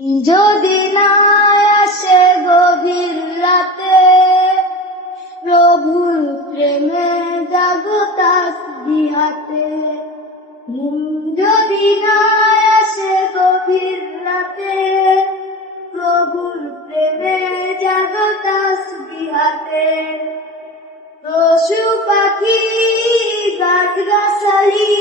যদি না আসে গভীর রাতে, প্রভুর প্রেমে জাগো তাসবিহাতে। যদি না আসে গভীর রাতে, প্রভুর প্রেমে জাগো তাসবিহাতে। পশু পাখি গাছগাছালি